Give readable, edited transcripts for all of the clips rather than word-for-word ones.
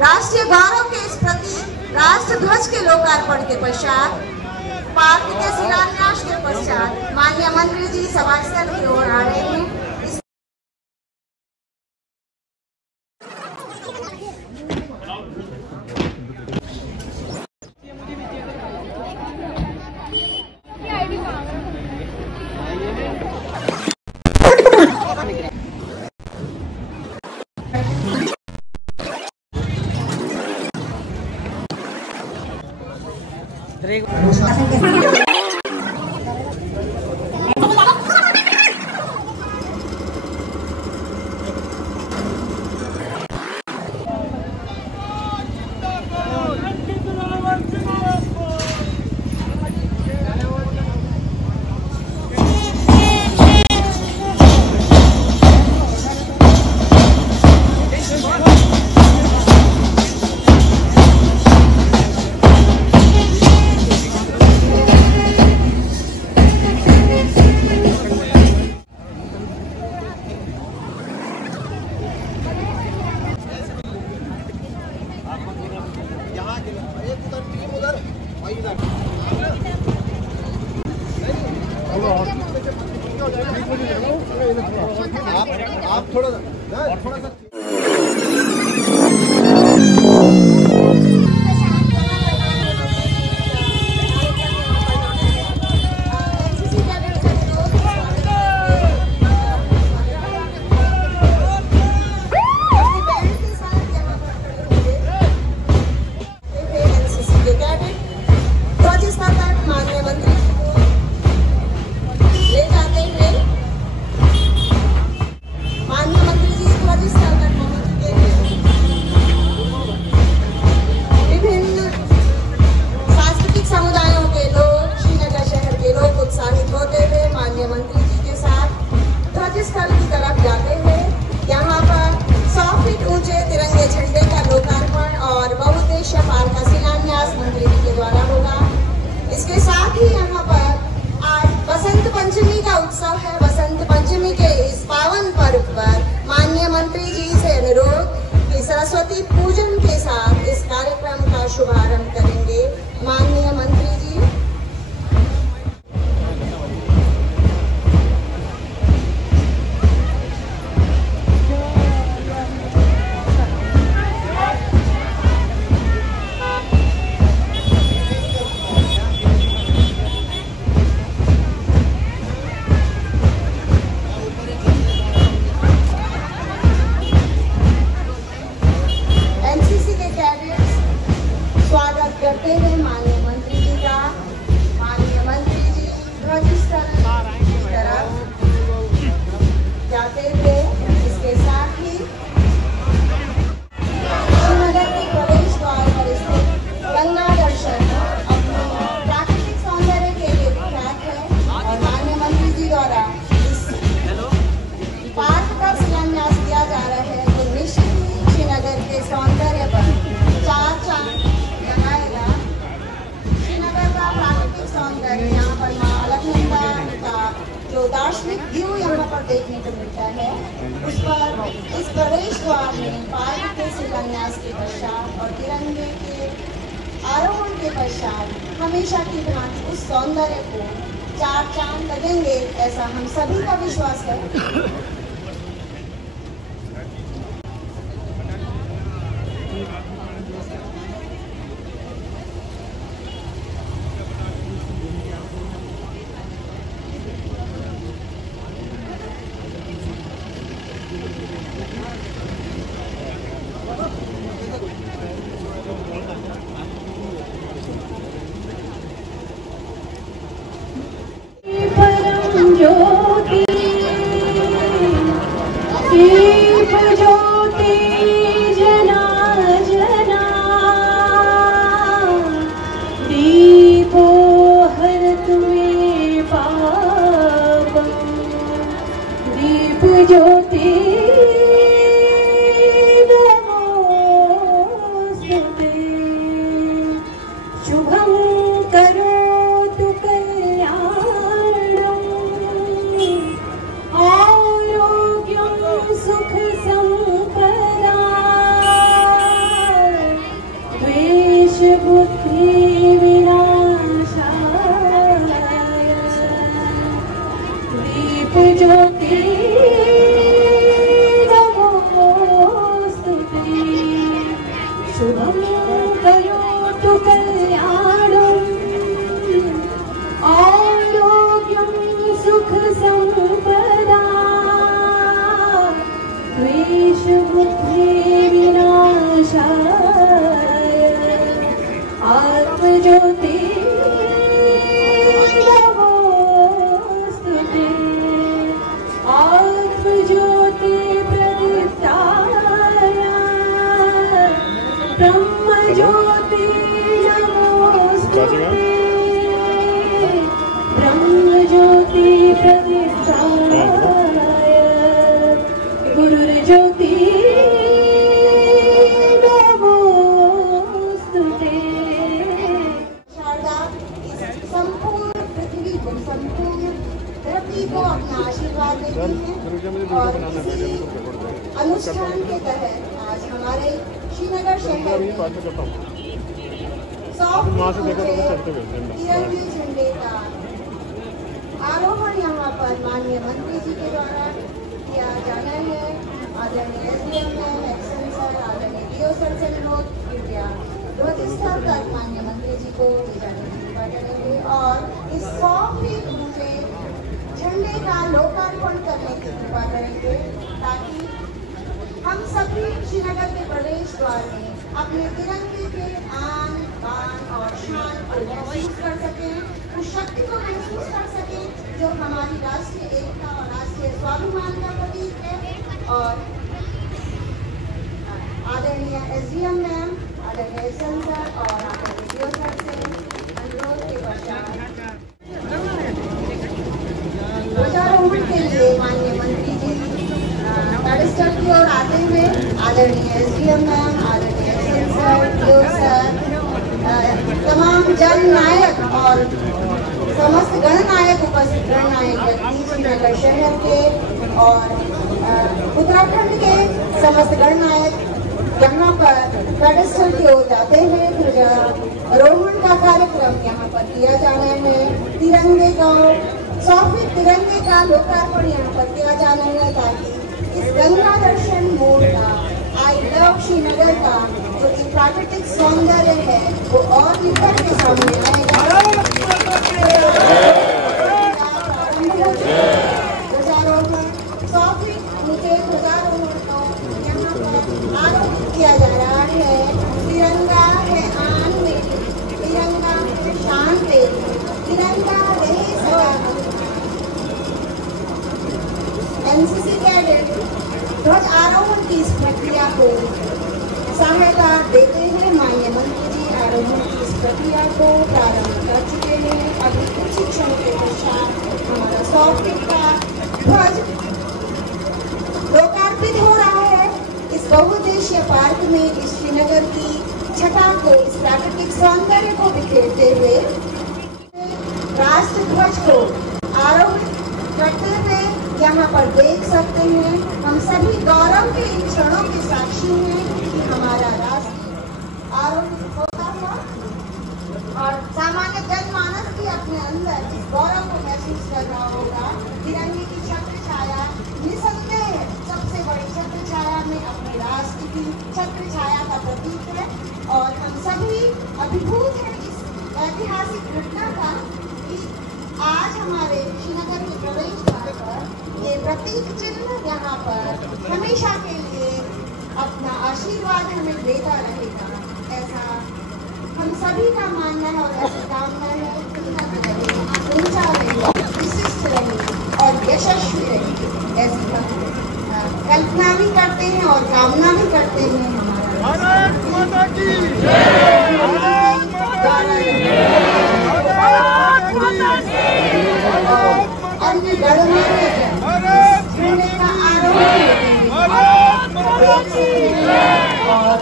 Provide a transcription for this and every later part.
राष्ट्रीय गौरव के इस प्रति राष्ट्र ध्वज के लोकार्पण के पश्चात, पार्क के शिलान्यास के पश्चात माननीय मंत्री जी सभा स्थल की ओर आ रहे हैं। आप थोड़ा सा सरस्वती पूजन के साथ इस कार्यक्रम का शुभारंभ करेंगे माननीय मंत्री जी। करते हैं माननीय मंत्री जी का। माननीय मंत्री जी ध्वजस्थल की तरफ जाते थे। इसके साथ ही श्रीनगर के प्रवेश द्वार पर स्थित गंगा दर्शन अपने प्राकृतिक सौंदर्य के लिए विख्यात है और माननीय मंत्री जी द्वारा इस पार्क का शिलान्यास किया जा रहा है, तो निश्चित ही श्रीनगर के सौंदर्य पर चार चांद यहाँ पर माँ अलकनंदा का जो दार्शनिक व्यू यहाँ पर देखने को मिलता है, उस पर इस प्रवेश द्वार में पार्क के शिलान्यास के पश्चात और तिरंगे के आरोहण के पश्चात हमेशा की भांति उस सौंदर्य को चार चांद लगेंगे, ऐसा हम सभी का विश्वास है। ब्रह्म ज्योति नमोस्तुते ब्रह्म ज्योति प्रतिष्ठाय गुरुर्ज्योति नमोस्तुते। शारदा इस संपूर्ण पृथ्वी को संपूर्ण धरती को अपना आशीर्वाद देती है और इसी अनुष्ठान के तहत आज हमारे श्रीनगर शहर में 100 तिरंगे झंडे का आरोहण यहाँ पर माननीय मंत्री जी के द्वारा किया जाना है। आदरणीय SDM मैम, एक्शन सर, आदरणीय DO सर से अनुरोध कृपया ध्वज स्थल तक माननीय मंत्री जी को ले जाने की कृपा करेंगे और इस 100 फीट ऊंचे झंडे का लोकार्पण करने की कृपा करेंगे ताकि हम सभी श्रीनगर के प्रवेश द्वार में अपने तिरंगे के आन बान और शान को महसूस कर सकें, उस शक्ति को महसूस कर सकें जो हमारी राष्ट्रीय एकता और राष्ट्रीय स्वाभिमान का प्रतीक है। और आदरणीय SDM मैम, आदरणीय SN सर और आदरणीय DO सर से अनुरोध के पश्चात ध्वजारोहण के लिए माननीय मंत्री जी पेडेस्टल की ओर आते हुए आदरणीय SDM मैम, आदरणीय SN सर, DO सर, तमाम जननायक और समस्त गणनायक उपस्थित गणनायक व्यक्ति श्रीनगर शहर के और उत्तराखंड के समस्त गणनायक यहाँ पर पेडेस्टल की ओर जाते हुए ध्वजारोहण का कार्यक्रम यहाँ पर किया जाना है। तिरंगे का 100 फीट तिरंगे का लोकार्पण यहाँ पर किया जाना है ताकि इस गंगा दर्शन मोड़ का आई लव श्रीनगर का जो कि प्राकृतिक सौंदर्य है वो और निकट के सामने आएगा। ध्वजारोहण 100 फीट ऊंचे ध्वजारोहण को यहाँ पर आरोहित किया जा रहा है। तिरंगा है आन में, तिरंगा है शान पे, तिरंगा रहे सदा। NCC कैडेट ध्वज आरोहण की इस प्रक्रिया को सहायता देते हुए माननीय मंत्री जी आरोहण की इस प्रक्रिया को प्रारंभ कर चुके हैं। अभी कुछ ही क्षण के पश्चात हमारा 100 फीट का ध्वज लोकार्पित हो रहा है। इस बहुउद्देशीय पार्क में इस श्रीनगर की छटा को, इस प्राकृतिक सौंदर्य को बिखेरते हुए राष्ट्र ध्वज को आरोहित करते हुए यहाँ पर देख सकते हैं। हम सभी गौरव के इन क्षणों के साक्षी हैं कि हमारा राष्ट्र आरोहित होता हुआ और सामान्य जनमानस भी अपने अंदर इस गौरव को महसूस कर रहा होगा। तिरंगे की छत्र छाया निसंदेह सबसे बड़ी छत्र छाया में अपने राष्ट्र की छत्र छाया का प्रतीक है और हम सभी अभिभूत हैं इस ऐतिहासिक घटना का कि आज हमारे श्रीनगर के प्रवेश द्वार पर ये प्रतीक चिन्ह यहाँ पर हमेशा के लिए अपना आशीर्वाद हमें देता रहेगा। ऐसा हम सभी का मानना है और ऐसी कामना है कि ऊंचा रहे, विशिष्ट रहे और यशस्वी रहे। ऐसी हम कल्पना भी करते हैं और कामना भी करते हैं। भारत माता की जय। अन्य गणमान्य झंडे का आरोहण और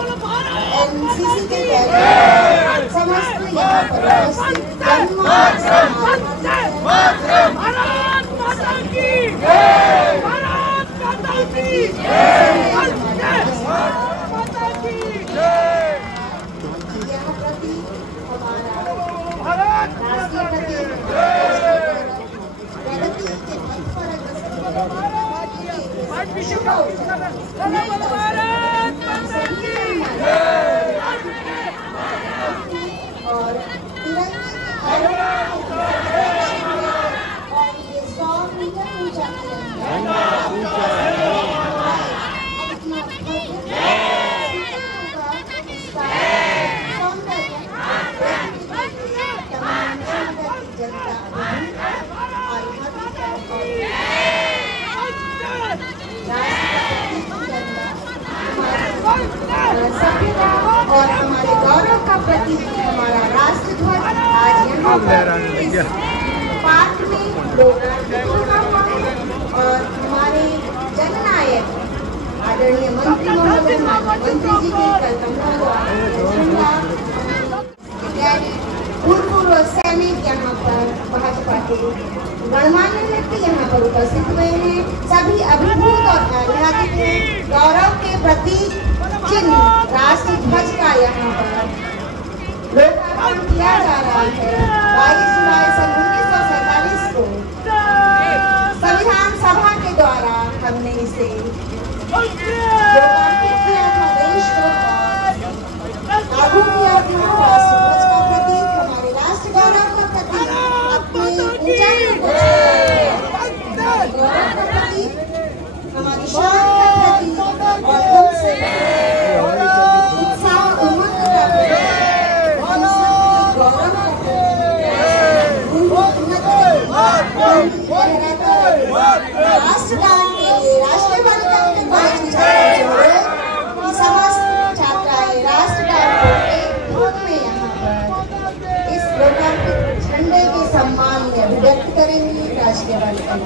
NCC के कैडेट समस्त यहाँ पर उपस्थित का प्रतीक हमारा राष्ट्रध्वज आज यहाँ पर इस पार्क में और हमारे जननायक आदरणीय मंत्री महोदय मंत्री जी की कल्पना पूर्व सैनिक यहाँ पर भाजपा के गणमान्य व्यक्ति यहाँ पर उपस्थित हुए हैं। सभी अभिभूत और आह्लादित हैं। गौरव के प्रतीक चिन्ह राष्ट्रध्वज का यहाँ पर लोकार्पण किया जा रहा है। 22 जुलाई सन 1947 को संविधान सभा के द्वारा हमने इसे लोकार्पित किया था देश को और लागू किया था। राष्ट्रध्वज का प्रतीक हमारे राष्ट्र गौरव का प्रतीक अपने ऊंचाई गौरव का प्रतीक हमारी शान का प्रतीक और हमसे उत्साह उमंग का प्रतीक गौरव का राष्ट्रगान के लिए राष्ट्रीय बालिकाओं के समस्त छात्राएं राष्ट्रगान को एक धुन में यहाँ पर इस लोकार्पित झंडे के सम्मान में अभिव्यक्त करेंगी। राष्ट्रीय बालिकाओं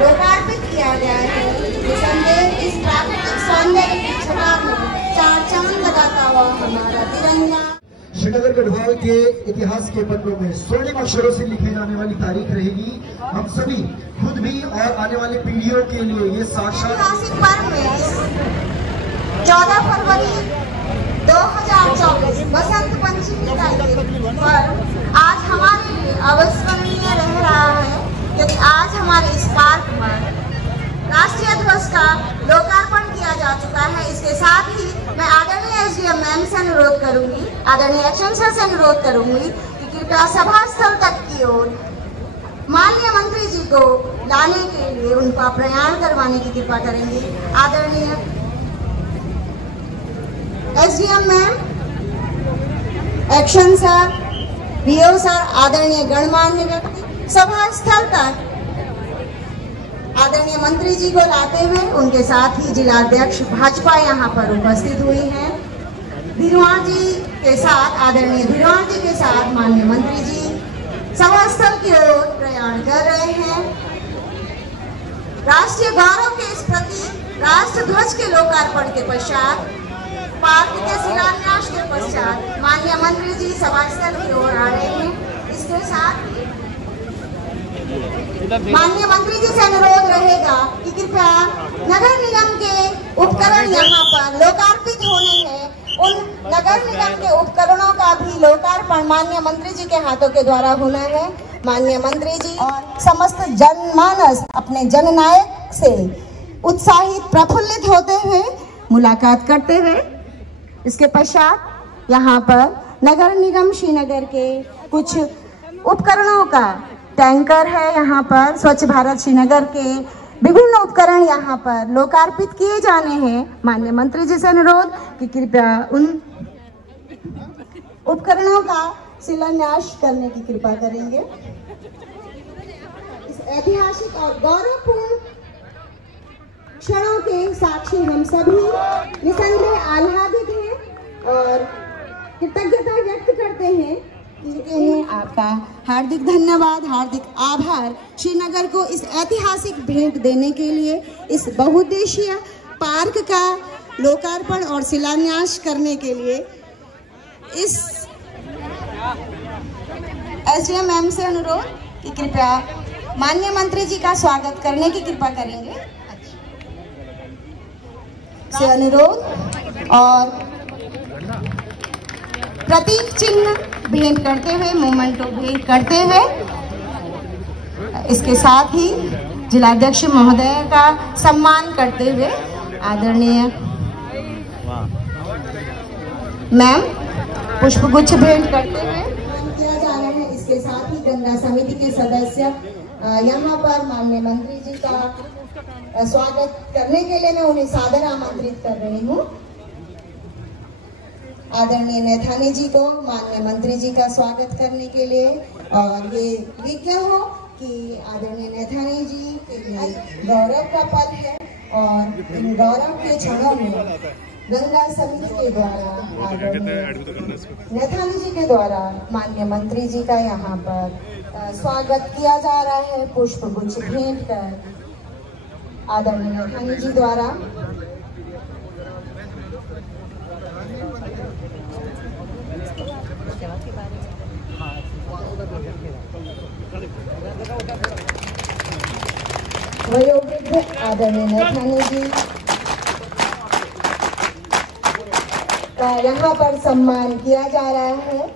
लोकार्पित किया गया है। निसंदेह इस प्राकृतिक सौंदर्य की छटा में चार चांद लगाता हुआ हमारा तिरंगा श्रीनगर गढ़वाल के इतिहास के पन्नों में स्वर्णिम अक्षरों से लिखी जाने वाली तारीख रहेगी। हम सभी खुद भी और आने वाली पीढ़ियों के लिए ये साक्षात ऐतिहासिक पर्व में 14 फरवरी 2024 बसंत पंचमी का पर्व आज हमारे लिए अविस्मरणीय रह रहा है, क्योंकि आज हमारे इस पार्क में राष्ट्रीय ध्वज का लोकार्पण किया जा चुका है। इसके साथ ही मैं आदरणीय एसडीएम मैम से अनुरोध करूंगी, आदरणीय एक्शन सर से अनुरोध करूंगी कि कृपया सभा स्थल तक की ओर माननीय मंत्री जी को लाने के लिए उनका प्रयाण करवाने की कृपा करेंगे। आदरणीय SDM ma'am, action sir, BO sir, आदरणीय गणमान्य व्यक्ति सभा स्थल तक आदरणीय मंत्री जी को लाते हुए उनके साथ ही जिलाध्यक्ष भाजपा यहाँ पर उपस्थित हुई हैं। धीरवाण जी के साथ, आदरणीय धीरवाण जी के साथ माननीय मंत्री जी सभा स्थल की ओर प्रयाण कर रहे हैं। राष्ट्रीय गौरव के इस प्रतीक राष्ट्र ध्वज के लोकार्पण के पश्चात, पार्क के शिलान्यास के पश्चात माननीय मंत्री जी सभा स्थल की ओर आ रहे हैं। इसके साथ माननीय मंत्री जी से अनुरोध रहेगा कि कृपया नगर निगम के उपकरण यहाँ पर लोकार्पित होने हैं। उन नगर निगम के उपकरणों का भी लोकार्पण माननीय मंत्री जी के हाथों के द्वारा होना है। माननीय मंत्री जी और समस्त जनमानस अपने जननायक से उत्साहित प्रफुल्लित होते हुए मुलाकात करते हुए, इसके पश्चात यहाँ पर नगर निगम श्रीनगर के कुछ उपकरणों का टैंकर है। यहाँ पर स्वच्छ भारत श्रीनगर के विभिन्न उपकरण यहाँ पर लोकार्पित किए जाने हैं। माननीय मंत्री जी से अनुरोध कि कृपया उन उपकरणों का शिलान्यास करने की कृपा करेंगे। इस ऐतिहासिक और गौरवपूर्ण क्षणों के साक्षी हम सभी निसंदेह आह्लादित हैं और कृतज्ञता व्यक्त करते हैं। आपका हार्दिक धन्यवाद, हार्दिक आभार श्रीनगर को इस ऐतिहासिक भेंट देने के लिए, इस बहुउद्देशीय पार्क का लोकार्पण और शिलान्यास करने के लिए। इस एसडीएम मैम से अनुरोध कि कृपया माननीय मंत्री जी का स्वागत करने की कृपा करेंगे से अनुरोध और प्रतीक चिन्ह भेंट करते हुए, मोमेंटो भेंट करते हुए, इसके साथ ही जिलाध्यक्ष महोदय का सम्मान करते हुए आदरणीय मैम पुष्पगुच्छ भेंट करते हुए किया जा रहा है। इसके साथ ही गंगा समिति के सदस्य यहाँ पर माननीय मंत्री जी का स्वागत करने के लिए मैं उन्हें सादर आमंत्रित कर रही हूँ। आदरणीय नैथानी जी को माननीय मंत्री जी का स्वागत करने के लिए, और ये विज्ञ हो कि आदरणीय नैथानी जी के लिए गौरव का पल है और इन गौरव के क्षणों में गंगा समिति के द्वारा नैथानी जी के द्वारा माननीय मंत्री जी का यहाँ पर स्वागत किया जा रहा है पुष्प गुच्छ भेंट कर आदरणीय नैथानी जी द्वारा। वयोवृद्ध आदरणीय नैथानी जी का यहाँ पर सम्मान किया जा रहा है।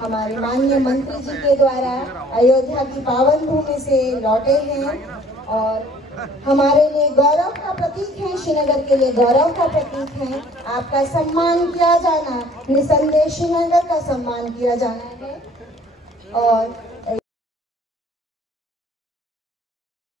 हमारे माननीय मंत्री जी के द्वारा अयोध्या की पावन भूमि से लौटे हैं और हमारे लिए गौरव का प्रतीक है, श्रीनगर के लिए गौरव का प्रतीक है। आपका सम्मान किया जाना, निसंदेह श्रीनगर का सम्मान किया जाना है। और